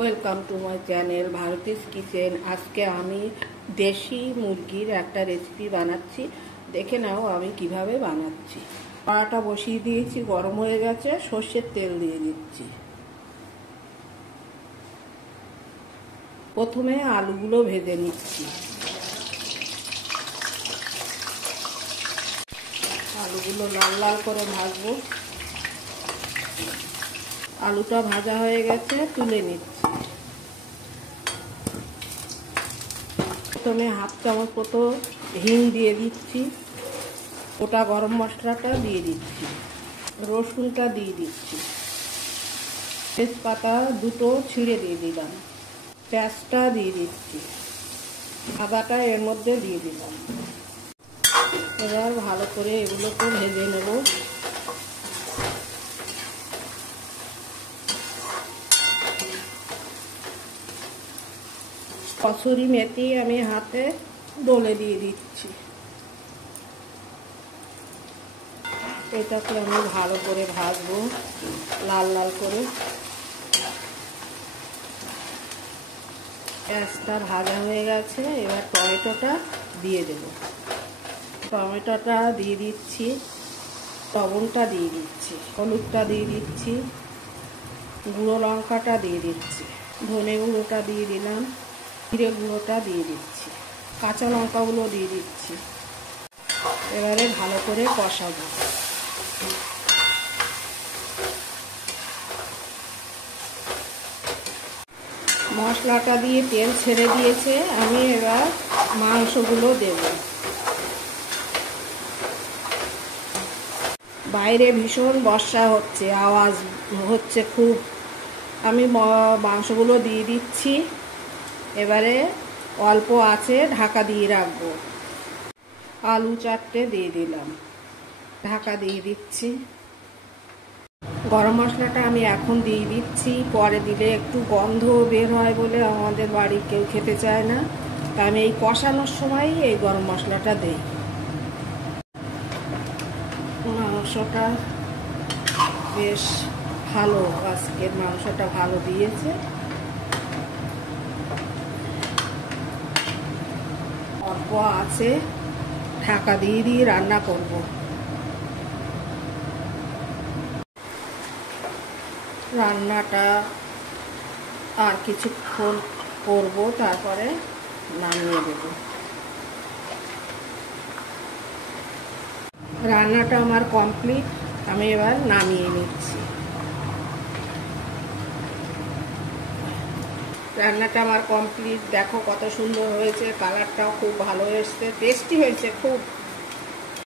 Welcome to my channel Bharati's kitchen. আজকে আমি দেশি মুরগির একটা রেসিপি বানাচ্ছি, দেখে নাও আমি কিভাবে বানাচ্ছি। কড়াটা বসিয়ে দিয়েছি, গরম হয়ে গেছে, সর্ষের তেল দিয়ে দিচ্ছি। প্রথমে আলুগুলো ভেজে নিচ্ছি। আলুগুলো লাল লাল করে ভাজবো। আলুটা ভাজা হয়ে গেছে, তুলে নিচ্ছি। প্রথমে হাফ চামচ মতো হিং দিয়ে দিচ্ছি, গোটা গরম মশলাটা দিয়ে দিচ্ছি, রসুনটা দিয়ে দিচ্ছি, তেজপাতা দুটো ছিঁড়ে দিয়ে দিলাম, পেঁয়াজটা দিয়ে দিচ্ছি, আদাটা এর মধ্যে দিয়ে দিলাম। এবার ভালো করে এগুলোকে ভেজে নেব। কসুরি মেথি আমি হাতে ডলে দিয়ে দিচ্ছি। এটাকে আমি ভালো করে ভাজবো, লাল লাল করে। পেঁয়াজটা ভাজা হয়ে গেছে, এবার টমেটোটা দিয়ে দেব। টমেটোটা দিয়ে দিচ্ছি, লবণটা দিয়ে দিচ্ছি, হলুদটা দিয়ে দিচ্ছি, গুঁড়ো লঙ্কাটা দিয়ে দিচ্ছি, ধনে গুঁড়োটা দিয়ে দিলাম, জিরে গুঁড়োটা দিয়ে দিচ্ছি, কাঁচা লঙ্কাগুলো দিয়ে দিচ্ছি। এবারে ভালো করে কষাবো। মশলাটা দিয়ে তেল ছেড়ে দিয়েছে, আমি এবার মাংসগুলো দেব। বাইরে ভীষণ বর্ষা হচ্ছে, আওয়াজ হচ্ছে খুব। আমি মাংসগুলো দিয়ে দিচ্ছি। এবারে অল্প আছে ঢাকা দিয়ে রাখবো। আলু 4টে দিয়ে দিলাম, ঢাকা দিয়ে দিচ্ছি। গরম মশলাটা আমি এখন দিয়ে দিচ্ছি, পরে দিলে একটু গন্ধ বের হয় বলে আমাদের বাড়ির কেউ খেতে চায় না, তা আমি এই কষানোর সময় এই গরম মশলাটা দিই। মাংসটা বেশ ভালো, আজকের মাংসটা ভালো দিয়েছে। অল্প আছে ঢাকা দিয়ে দিয়ে রান্না করব। রান্নাটা আর কিছুক্ষণ করব, তারপরে নামিয়ে দেব। রান্নাটা আমার কমপ্লিট, আমি এবার নামিয়ে নিচ্ছি। রান্নাটা আমার কমপ্লিট, দেখো কত সুন্দর হয়েছে, কালারটাও খুব ভালো এসছে, টেস্টি হয়েছে খুব।